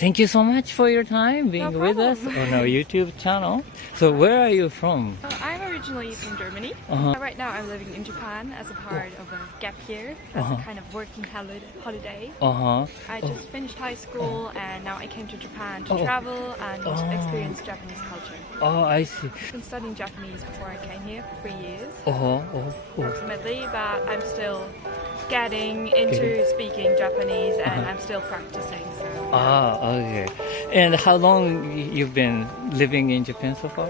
Thank you so much for your time being with us on our YouTube channel. So where are you from? I'm originally from Germany. Right now I'm living in Japan as a part of a gap year, as a kind of working holiday. I just finished high school and now I came to Japan to travel and experience Japanese culture. Oh, I see. I've been studying Japanese before I came here for 3 years approximately, but I'm still getting into speaking Japanese and I'm still practicing. So. Okay. And how long you've been living in Japan so far?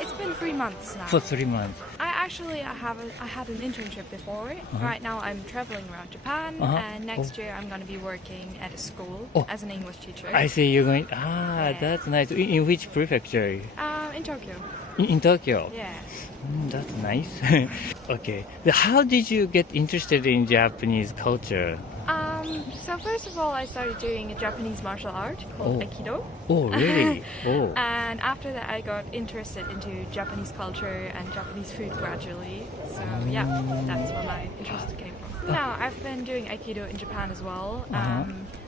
It's been 3 months now. For 3 months. I had an internship before. Right now I'm traveling around Japan and next year I'm going to be working at a school as an English teacher. I see you're going. That's nice. In which prefecture? In Tokyo. In Tokyo? Yeah. That's nice. Okay. How did you get interested in Japanese culture? So first of all, I started doing a Japanese martial art called Aikido. Oh, really? And after that, I got interested into Japanese culture and Japanese food gradually. So yeah, that's where my interest came from. Now, I've been doing Aikido in Japan as well.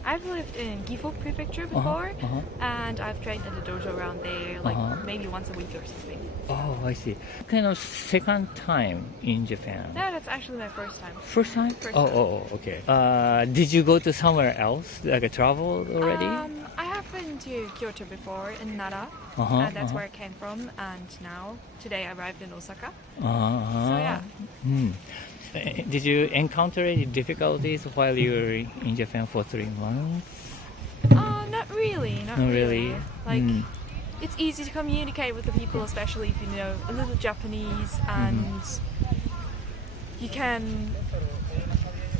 I've lived in Gifu Prefecture before, and I've trained at a dojo around there, like maybe once a week or something. Oh, I see. Kind of second time in Japan. No, that's actually my first time. First time? Okay. Did you go to somewhere else, like travel already? I have been to Kyoto before, in Nara. That's where I came from, and now, today I arrived in Osaka. So yeah. Did you encounter any difficulties while you were in Japan for 3 months? Not really. Not really. Like, it's easy to communicate with the people, especially if you know a little Japanese, and you can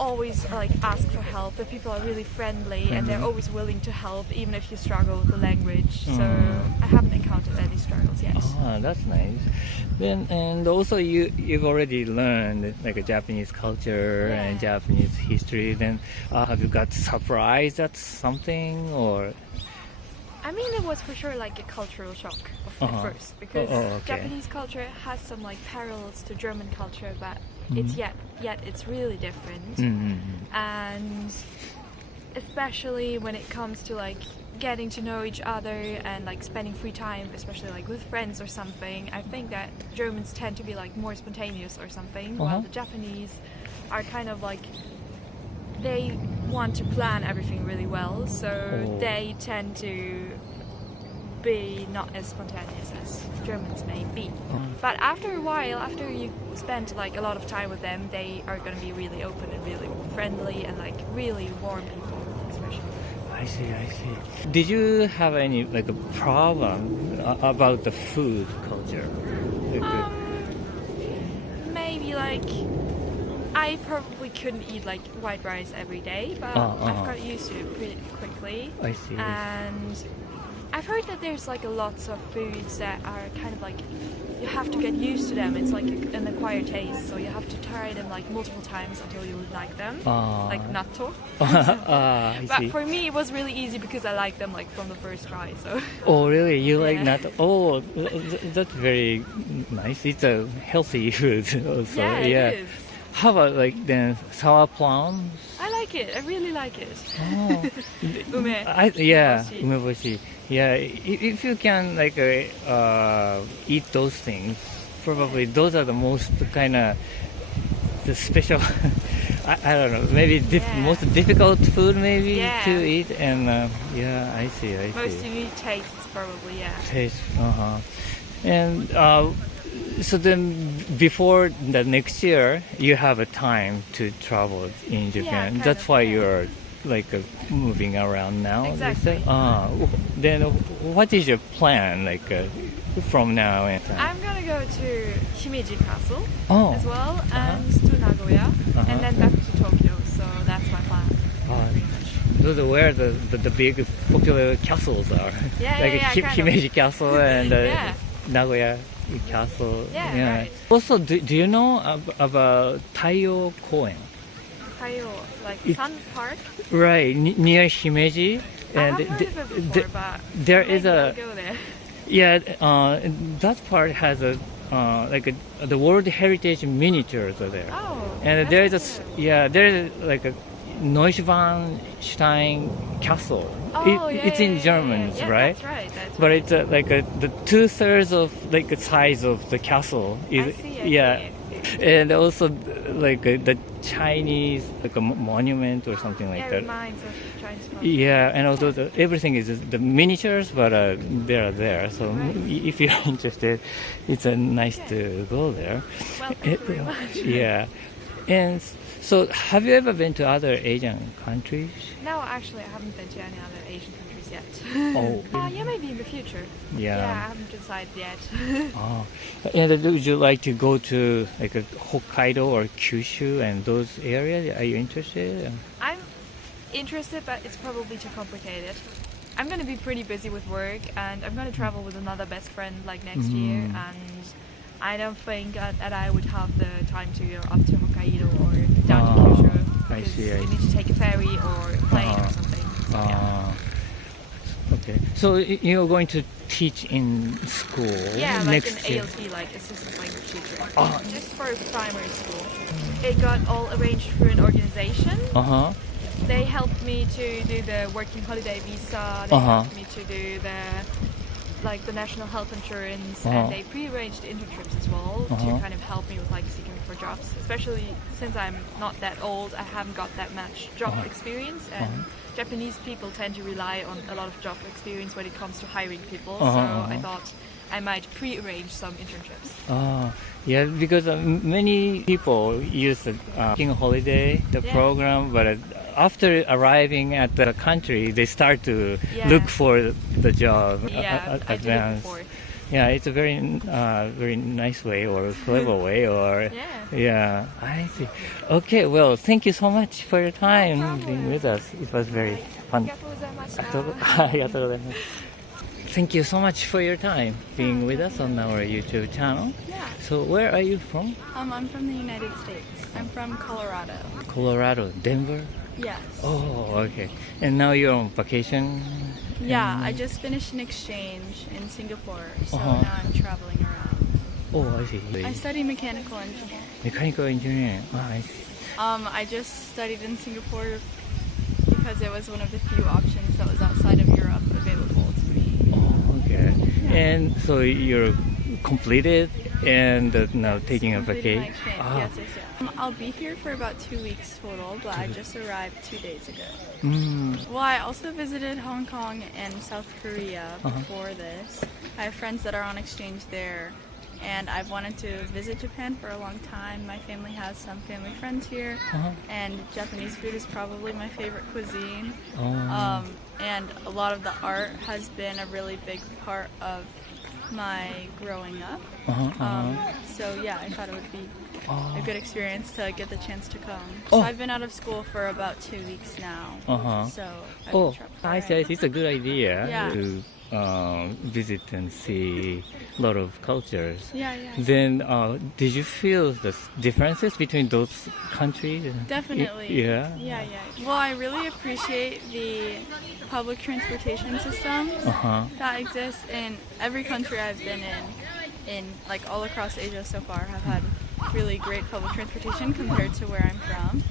always like ask for help. The people are really friendly and they're always willing to help, even if you struggle with the language. So I haven't encountered any struggles yet. That's nice. Then and also you've already learned like a Japanese culture and Japanese history. Then have you got surprised at something or? I mean, it was for sure like a cultural shock at first, because Japanese culture has some like parallels to German culture, but it's yet it's really different. And especially when it comes to like getting to know each other and like spending free time, especially like with friends or something, I think that Germans tend to be like more spontaneous or something, while the Japanese are kind of like, they want to plan everything really well, so they tend to be not as spontaneous as Germans may be. But after a while, after you spend like a lot of time with them, they are going to be really open and really friendly and like really warm people, especially. I see. Did you have any like a problem about the food culture? Maybe like, I probably couldn't eat like white rice every day, but I've got used to it pretty quickly. I see. And I've heard that there's like lots of foods that are kind of like, you have to get used to them. It's like an acquired taste, so you have to try them like multiple times until you like them. Like natto. But for me, it was really easy because I liked them like from the first try. So. Oh, really? You like natto? Oh, that's very nice. It's a healthy food also. Yeah, it is. How about like then sour plums? I like it. I really like it. Umeboshi. Yeah, if you can like eat those things, probably those are the most kind of the special. I don't know. Maybe most difficult food maybe to eat, and I see. Most unique tastes probably. Taste. And. So then, before the next year, you have a time to travel in Japan. That's why you're like moving around now. Exactly. Then, what is your plan like from now? I'm gonna go to Himeji Castle as well, and to Nagoya, and then back to Tokyo. So that's my plan. Pretty much. Those are where the big popular castles are. Himeji Castle and Nagoya Castle. Right. Also, do you know about Taiyo Koen? Taiyo, like Sun Park? Right, near Himeji. And I've heard of it before, but there is I'll go there. Yeah, that part has a the World Heritage miniatures are there. And there is like a Neuschwanstein Castle Oh, it's in German, yeah, right? That's right. That's But right. it's like the 2/3 of like the size of the castle. I see, Yeah, and also like the Chinese like a monument or something like Yeah, it that. reminds of Chinese culture. Yeah, and also everything is the miniatures, but they are there. So if you're interested, it's nice to go there. Well, thank you very much. Yeah, and so have you ever been to other Asian countries? No, actually, I haven't been to any other Asian countries yet. Oh. Yeah, maybe in the future. Yeah. Yeah, I haven't decided yet. Oh. And would you like to go to like Hokkaido or Kyushu and those areas? Are you interested? I'm interested, but it's probably too complicated. I'm going to be pretty busy with work, and I'm going to travel with another best friend like next year, and I don't think that I would have the time to go up to Hokkaido or down to Kyushu. I Because see, I you need to take a ferry or a plane or something. So, yeah. Okay. So you're going to teach in school Yeah, like next an year? ALT, like assistant language teacher. Ah. Just for primary school. It got all arranged through an organization. Uh-huh. They helped me to do the working holiday visa. They helped me to do the national health insurance, and they pre-arranged internships as well to kind of help me with like seeking for jobs. Especially since I'm not that old, I haven't got that much job experience, and Japanese people tend to rely on a lot of job experience when it comes to hiring people. So I thought I might pre-arrange some internships. Yeah, because many people use the working holiday, the program, but after arriving at the country, they start to look for the job. Yeah, I did it before. Yeah, it's a very very nice way or clever way, or yeah, I see. Okay, well, thank you so much for your time being with us. It was very fun. ありがとうございます。Thank you so much for your time being with us on our YouTube channel. Yeah. So where are you from? I'm from the United States. I'm from Colorado. Colorado, Denver? Yes. Oh, okay. And now you're on vacation? Yeah, I just finished an exchange in Singapore, so now I'm traveling around. Oh, I see. I study mechanical engineering. Mechanical engineering. I see. I just studied in Singapore because it was one of the few options that was outside of Europe available to me. Oh, okay. And so you're completed and now taking a Completed my vacation? exchange. Yes. I'll be here for about 2 weeks total, but I just arrived 2 days ago. Well, I also visited Hong Kong and South Korea before this. I have friends that are on exchange there, and I've wanted to visit Japan for a long time. My family has some family friends here, and Japanese food is probably my favorite cuisine. And a lot of the art has been a really big part of my growing up. So yeah, I thought it would be a good experience to get the chance to come. So I've been out of school for about 2 weeks now. So I've been traveling I see. It's a good idea Yeah. to visit and see a lot of cultures. Yeah. Then, did you feel the differences between those countries? Definitely. Yeah. Well, I really appreciate the public transportation systems that exist in every country I've been in like all across Asia so far have had really great public transportation compared to where I'm from.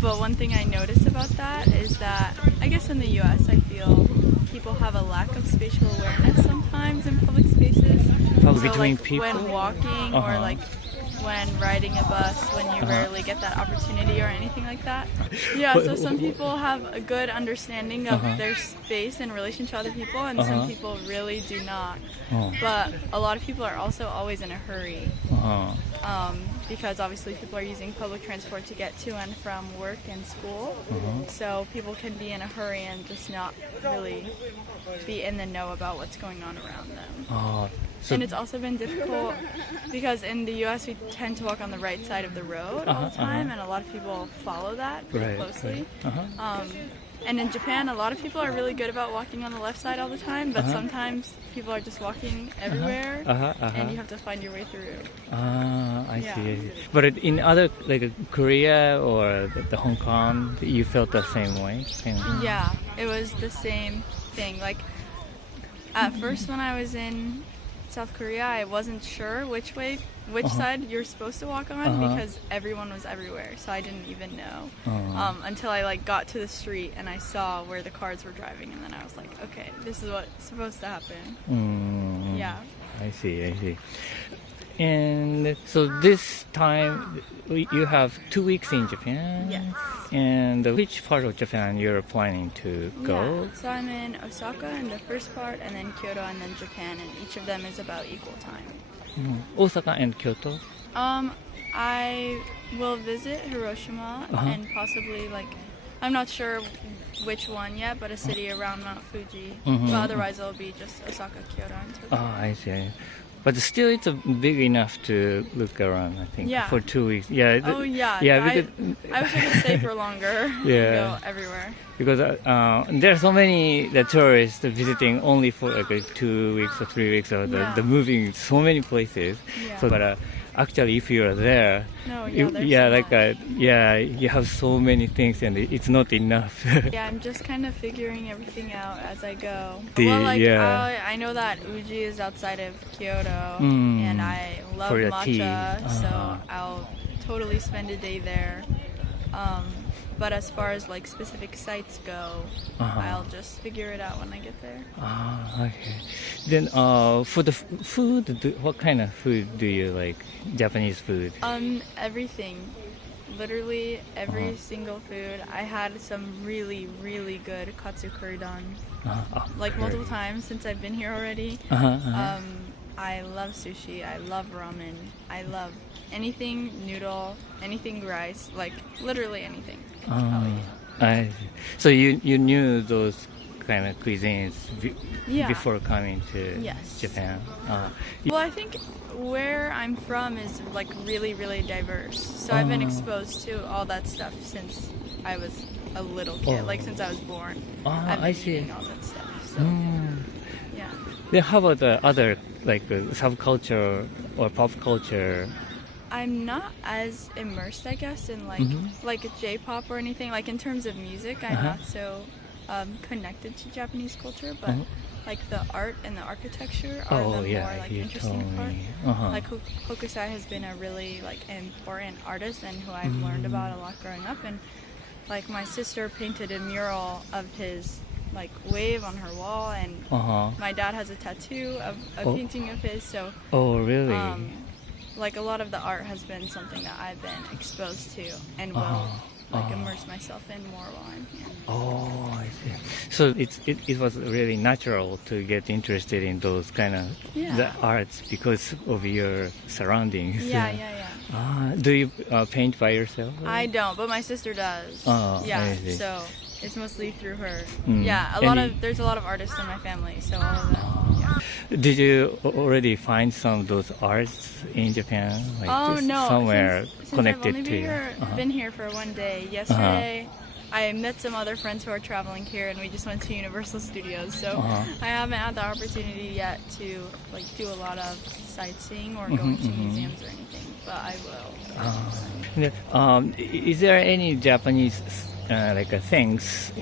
But one thing I notice about that is that I guess in the US I feel people have a lack of spatial awareness sometimes in public spaces. Probably So, between like, people? when walking or like when riding a bus, when you rarely get that opportunity or anything like that. Yeah, so some people have a good understanding of their space in relation to other people, and some people really do not. But a lot of people are also always in a hurry. Because obviously people are using public transport to get to and from work and school. So people can be in a hurry and just not really be in the know about what's going on around them. And it's also been difficult because in the US we tend to walk on the right side of the road all the time, and a lot of people follow that pretty closely. And in Japan, a lot of people are really good about walking on the left side all the time, but sometimes people are just walking everywhere, and you have to find your way through. I see. But in other, like Korea or the Hong Kong, you felt the same way? Yeah, it was the same thing. Like, at first when I was in South Korea, I wasn't sure which side you're supposed to walk on because everyone was everywhere. So I didn't even know until I like got to the street and I saw where the cars were driving, and then I was like, okay, this is what's supposed to happen. Yeah. I see. And so this time you have 2 weeks in Japan. Yes. And which part of Japan you're planning to go? Yeah. So I'm in Osaka in the first part, and then Kyoto, and then Japan, and each of them is about equal time. Osaka and Kyoto? I will visit Hiroshima and possibly I'm not sure which one yet, but a city around Mount Fuji. But otherwise it'll be just Osaka, Kyoto, and Tokyo. I see. But still, it's big enough to look around, I think, for 2 weeks. Yeah. Yeah, because I wish I could stay for longer and go everywhere. Because there are so many tourists visiting only for 2 weeks or 3 weeks, or the moving so many places. Yeah. So, but actually, if you are there, you have so many things, and it's not enough. Yeah, I'm just kind of figuring everything out as I go. I know that Uji is outside of Kyoto, and I love matcha, so I'll totally spend a day there. But as far as specific sites go, I'll just figure it out when I get there. Okay. Then for the food, what kind of food do you like? Japanese food? Everything. Literally every single food. I had some really, really good katsu curry-don. Multiple times since I've been here already. I love sushi. I love ramen. I love anything noodle, anything rice, literally anything. So you knew those kind of cuisines before coming to Japan? Well, I think where I'm from is really, really diverse. So I've been exposed to all that stuff since I was a little kid, since I was born. I've been eating all that stuff. So yeah. Then how about the other subculture or pop culture? I'm not as immersed, I guess, in J-pop or anything. In terms of music, I'm not so connected to Japanese culture, but the art and the architecture are the more interesting part. Hokusai has been a really important artist and who I've learned about a lot growing up. And my sister painted a mural of his wave on her wall, and my dad has a tattoo of a painting of his. So really? A lot of the art has been something that I've been exposed to and will immerse myself in more while I'm here. I see. So it was really natural to get interested in those kind of the arts because of your surroundings. Yeah. Do you paint by yourself? I don't, but my sister does. So it's mostly through her. There's a lot of artists in my family, so all of them. Did you already find some of those arts in Japan? No. Somewhere since connected I've only been here for one day. Yesterday, I met some other friends who are traveling here, and we just went to Universal Studios. So I haven't had the opportunity yet to do a lot of sightseeing or going to museums or anything, but I will. Is there any Japanese things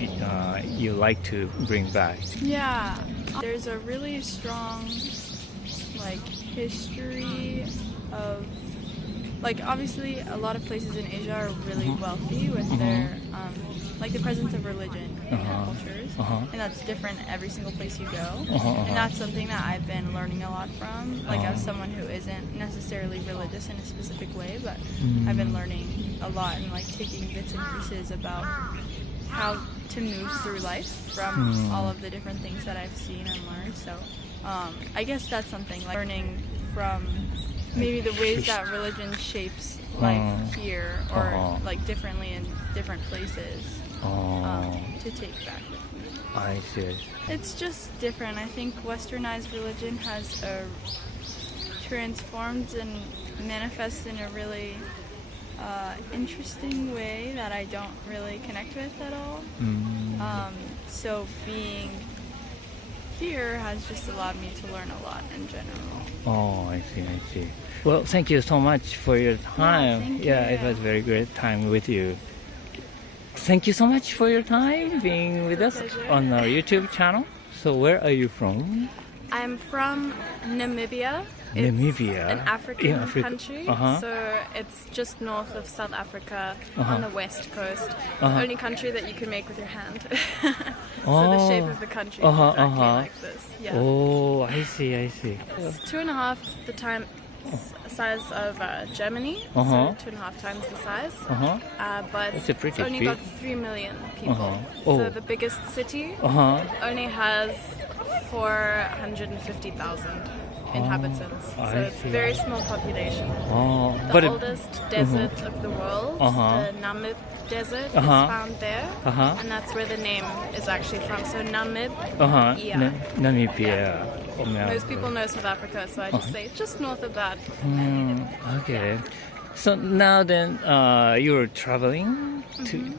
you like to bring back? Yeah, there's a really strong history of obviously a lot of places in Asia are really wealthy with their the presence of religion in their cultures, and that's different every single place you go. And that's something that I've been learning a lot from, as someone who isn't necessarily religious in a specific way, but I've been learning a lot and taking bits and pieces about how to move through life from all of the different things that I've seen and learned. So I guess that's something learning from maybe the ways that religion shapes life here or differently in different places to take back with me. I see. It's just different. I think westernized religion has transformed and manifests in a really interesting way that I don't really connect with at all. So being here has just allowed me to learn a lot in general. I see. Well, thank you so much for your time. Thank you. It was a very great time with you. Thank you so much for your time being with us on our YouTube channel. So where are you from? I I'm from Namibia. Namibia? It's an African In Africa. country, Uh-huh. so it's just north of South Africa Uh-huh. on the west coast. It's Uh-huh. the only country that you can make with your hand. So Oh. the shape of the country is Uh-huh, exactly uh-huh. like this. Yeah. Oh, I see, I see. It's 2.5 the time size of Germany, Uh-huh. so 2.5 times the size. Uh-huh. But That's a pretty it's only big. got 3 million people. Uh-huh. Oh. So the biggest city Uh-huh. only has 450,000 inhabitants. I So it's see. a very small population. Oh, The but oldest desert of the world, Uh-huh. the Namib Desert, Uh-huh. is found there, Uh-huh. and that's where the name is actually from. So Namib. Uh-huh. Yeah. Namibia. Oh, yeah. Most people know South Africa, so I just say just north of that. Okay. So now then, you're traveling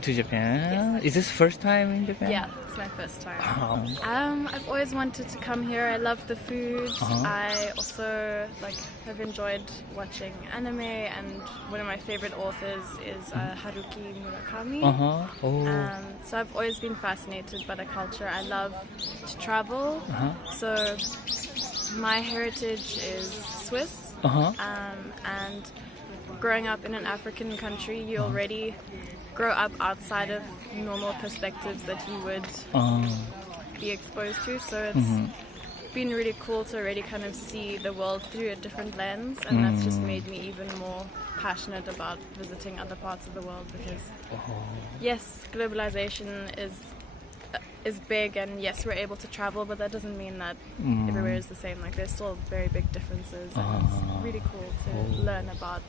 to Japan. Is this first time in Japan? Yeah, it's my first time. Oh. I've always wanted to come here. I love the food. Uh-huh. I also have enjoyed watching anime, and one of my favorite authors is Haruki Murakami. Uh-huh. Oh. So I've always been fascinated by the culture. I love to travel. Uh-huh. So my heritage is Swiss, Uh-huh. and growing up in an African country, you already grow up outside of normal perspectives that you would be exposed to. So it's been really cool to already kind of see the world through a different lens, and that's just made me even more passionate about visiting other parts of the world, because yes, globalization is big, and yes, we're able to travel, but that doesn't mean that everywhere is the same. Like, there's still very big differences, and it's really cool to learn about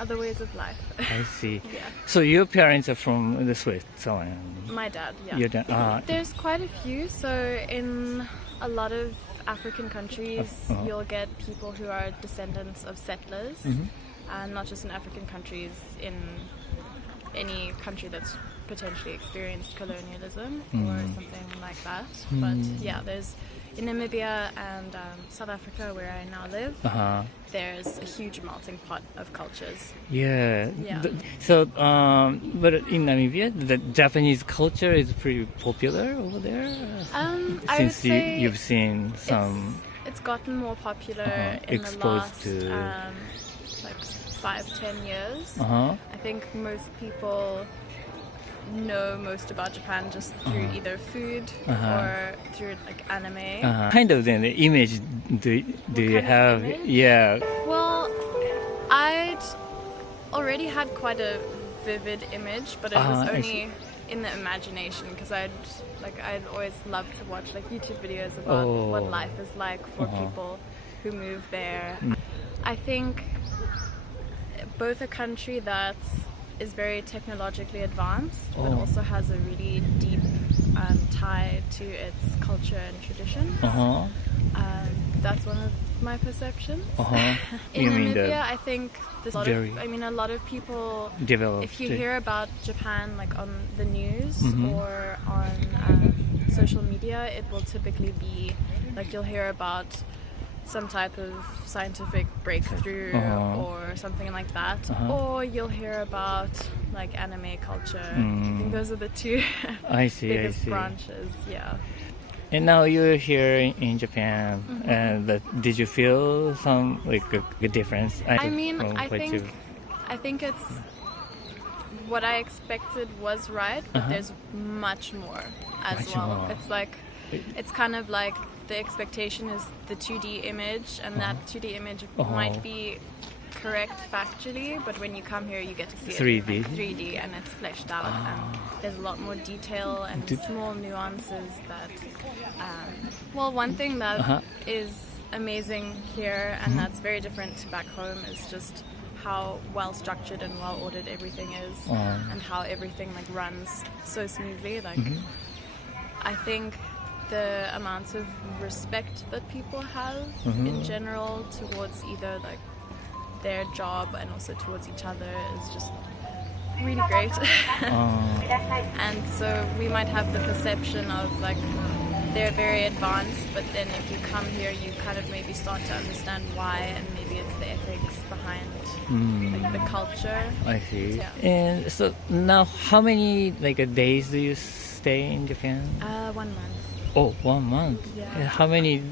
other ways of life. I see. Yeah. So your parents are from the Switzerland. My dad, yeah. Your dad. There's quite a few. So in a lot of African countries, you'll get people who are descendants of settlers, and not just in African countries, in any country that's potentially experienced colonialism or something like that. But yeah, there's in Namibia and South Africa, where I now live, there's a huge melting pot of cultures. Yeah. Yeah. But in Namibia, the Japanese culture is pretty popular over there. I would Since say you've seen some. it's gotten more popular in the exposed last to- 5-10 years. Uh-huh. I think most people know most about Japan just through either food or through anime. Kind of then the image do you kind of have? image? Yeah. Well, I'd already had quite a vivid image, but it was I only see. in the imagination, because I'd always loved to watch YouTube videos about what life is like for people who move there. I think both a country that is very technologically advanced, but also has a really deep tie to its culture and tradition. That's one of my perceptions. In You mean Namibia, the I think there's a lot of people, developed? if you hear about Japan on the news or on social media, it will typically be you'll hear about some type of scientific breakthrough or something like that, or you'll hear about anime culture. I think those are the two I see. biggest branches. Yeah. And now you're here in Japan, and did you feel some a difference? I think it's what I expected was right, but there's much more as Much well. more. It's kind of like the expectation is the 2D image, and that 2D image might be correct factually, but when you come here you get to see 3D. it 3D, and it's fleshed out, and there's a lot more detail and small nuances that one thing that is amazing here, and that's very different to back home, is just how well structured and well ordered everything is, and how everything runs so smoothly. I think the amount of respect that people have in general towards either their job and also towards each other is just really great. And so we might have the perception of they're very advanced, but then if you come here you kind of maybe start to understand why, and maybe it's the ethics behind the culture. I see. Yeah. And so now, how many days do you stay in Japan? 1 month. Oh, 1 month. Yeah. How many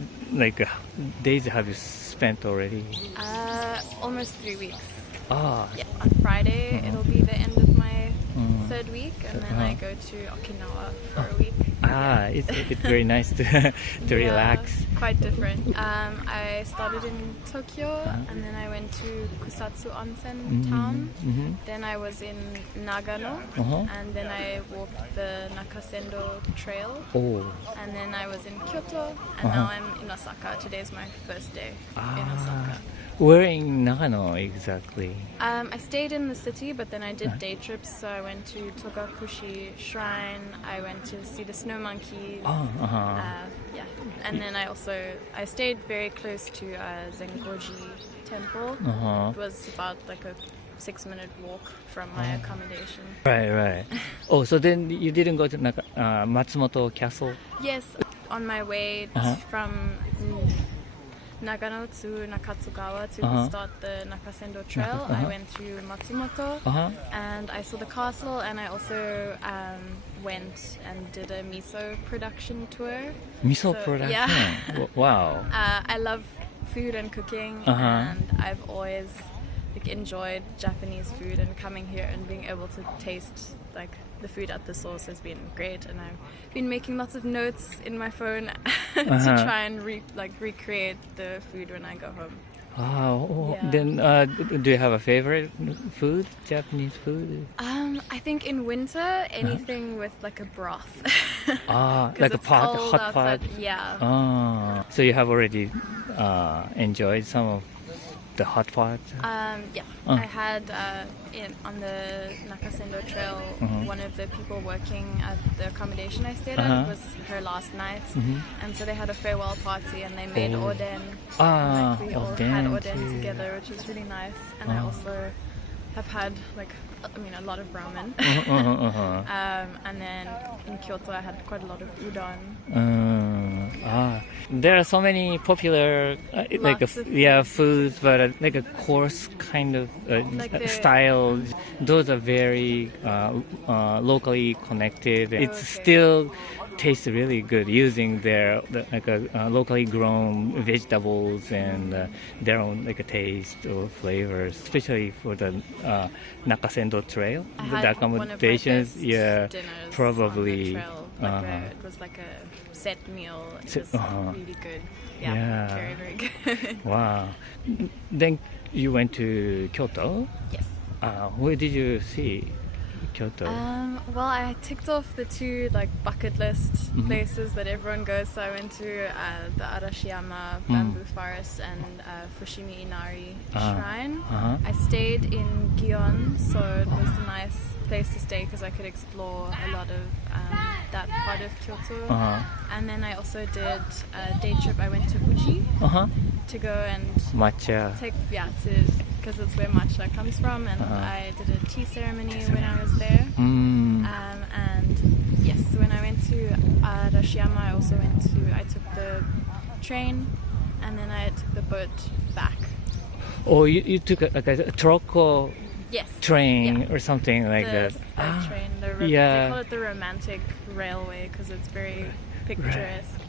days have you spent already? Almost 3 weeks. Ah. Yeah, on Friday it'll be the end of my Mm. 3rd week, and then I go to Okinawa for a week. It's very nice to Yeah, relax. quite different. I started in Tokyo, and then I went to Kusatsu Onsen town. Then I was in Nagano, and then I walked the Nakasendo Trail. Oh. And then I was in Kyoto, and now I'm in Osaka. Today's my first day in Osaka. Where in Nagano exactly? I stayed in the city, but then I did day trips. So I went to Togakushi Shrine. I went to see the snow monkeys. Yeah, and then I stayed very close to Zengoji Temple. It was about like a 6-minute walk from my accommodation. Right. Oh, so then you didn't go to Matsumoto Castle? Yes, on my way from Nagano to Nakatsugawa to start the Nakasendo Trail, I went to Matsumoto and I saw the castle, and I also went and did a miso production tour. Miso production? Yeah. Wow. I love food and cooking, and I've always enjoyed Japanese food, and coming here and being able to taste the food at the source has been great, and I've been making lots of notes in my phone to try and recreate the food when I go home. Wow. Yeah. Then do you have a favorite food, Japanese food? I think in winter, anything with like a broth. Like a pot, cold hot outside. pot? Yeah. So you have already enjoyed some of the hot pot? Yeah. I had on the Nakasendo Trail, one of the people working at the accommodation I stayed at, it was her last night, and so they had a farewell party, and they made oden. We all had oden together, which was really nice. And I also have had a lot of ramen. And then in Kyoto I had quite a lot of udon. There are so many popular foods, but like a coarse kind of style. Those are very locally connected. It still tastes really good using their locally grown vegetables and their own taste or flavors, especially for the Nakasendo Trail. The accommodations, probably. It was like a set meal. It was really good. Yeah, very, very good. Wow. Then you went to Kyoto? Yes. Where did you see Kyoto? Well, I ticked off the 2 bucket list places that everyone goes. So I went to the Arashiyama bamboo forest and Fushimi Inari shrine. I stayed in Gion, so it was a nice place to stay because I could explore a lot of that part of Kyoto. And then I also did a day trip. I went to Uji to go and matcha. Because it's where matcha comes from, and I did a tea ceremony when I was there. And yes, when I went to Arashiyama, I took the train, and then I took the boat back. Oh, you took a troco train or something like that. The train. They call it the romantic railway because it's very picturesque.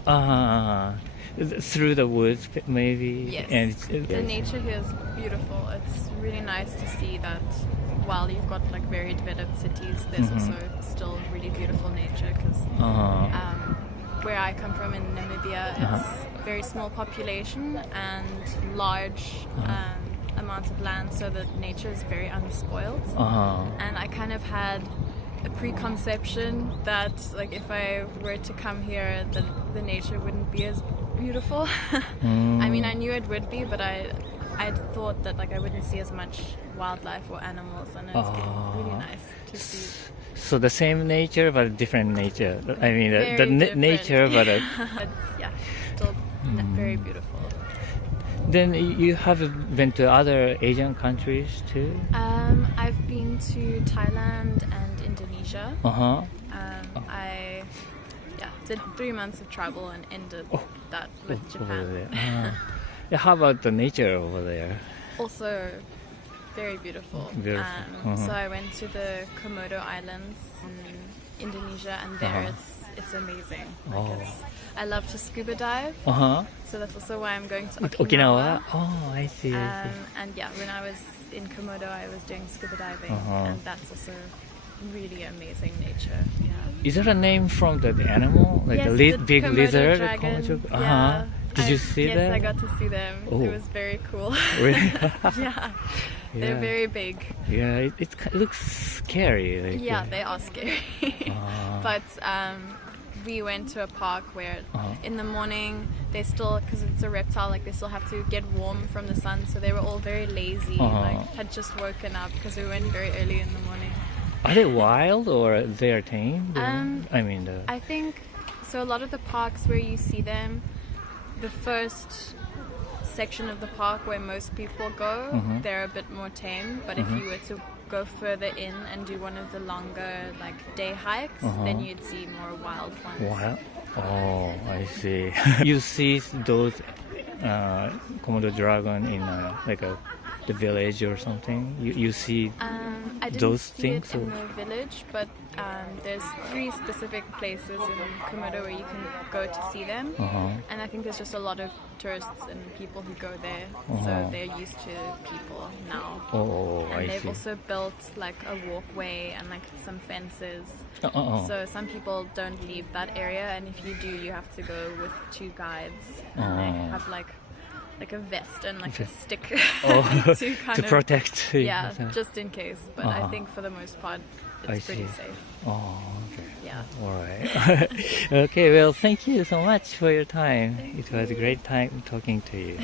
Through the woods, maybe. Yes. And the nature here is beautiful. It's really nice to see that while you've got very developed cities, there's also still really beautiful nature. Because where I come from in Namibia, it's a very small population and large amounts of land, so the nature is very unspoiled. And I kind of had a preconception that if I were to come here, the nature wouldn't be as beautiful. I mean, I knew it would be, but I thought that I wouldn't see as much wildlife or animals, and it's really nice to see. So the same nature but different nature. I mean, the nature but still very beautiful. Then you have been to other Asian countries too? I've been to Thailand and Indonesia. I did 3 months of travel and ended that with Japan. How about the nature over there? Also very beautiful. So I went to the Komodo Islands in Indonesia, and there it's it's amazing. I love to scuba dive, so that's also why I'm going to Okinawa. Oh, I see. And yeah, when I was in Komodo, I was doing scuba diving, and that's also really amazing nature. Yeah. Is there a name from the animal, like yes, the the big Komodo lizard? dragon. Yeah. Did you see that? Yes, I got to see them. Oh. It was very cool. Really? Yeah. They're very big. Yeah, it looks scary. Like, yeah, they are scary. But we went to a park where in the morning they still, because it's a reptile, like they still have to get warm from the sun, so they were all very lazy, like had just woken up because we went very early in the morning. Are they wild or they are tamed? I think so. A lot of the parks where you see them, the first section of the park where most people go, they're a bit more tame. But if you were to go further in and do one of the longer like day hikes, then you'd see more wild ones. Wild? Oh, I see. You see those Komodo dragon in the village or something? You see I didn't those see things? it in the village, but there's 3 specific places in Komodo where you can go to see them. And I think there's just a lot of tourists and people who go there, so they're used to people now. And they've also built like a walkway and like some fences. So some people don't leave that area, and if you do, you have to go with 2 guides. And they have like a vest and like a stick to kind to of protect. Yeah, just in case. But I think for the most part, it's pretty safe. Oh, okay. Yeah. All right. Okay, well, thank you so much for your time. It was a great time talking to you.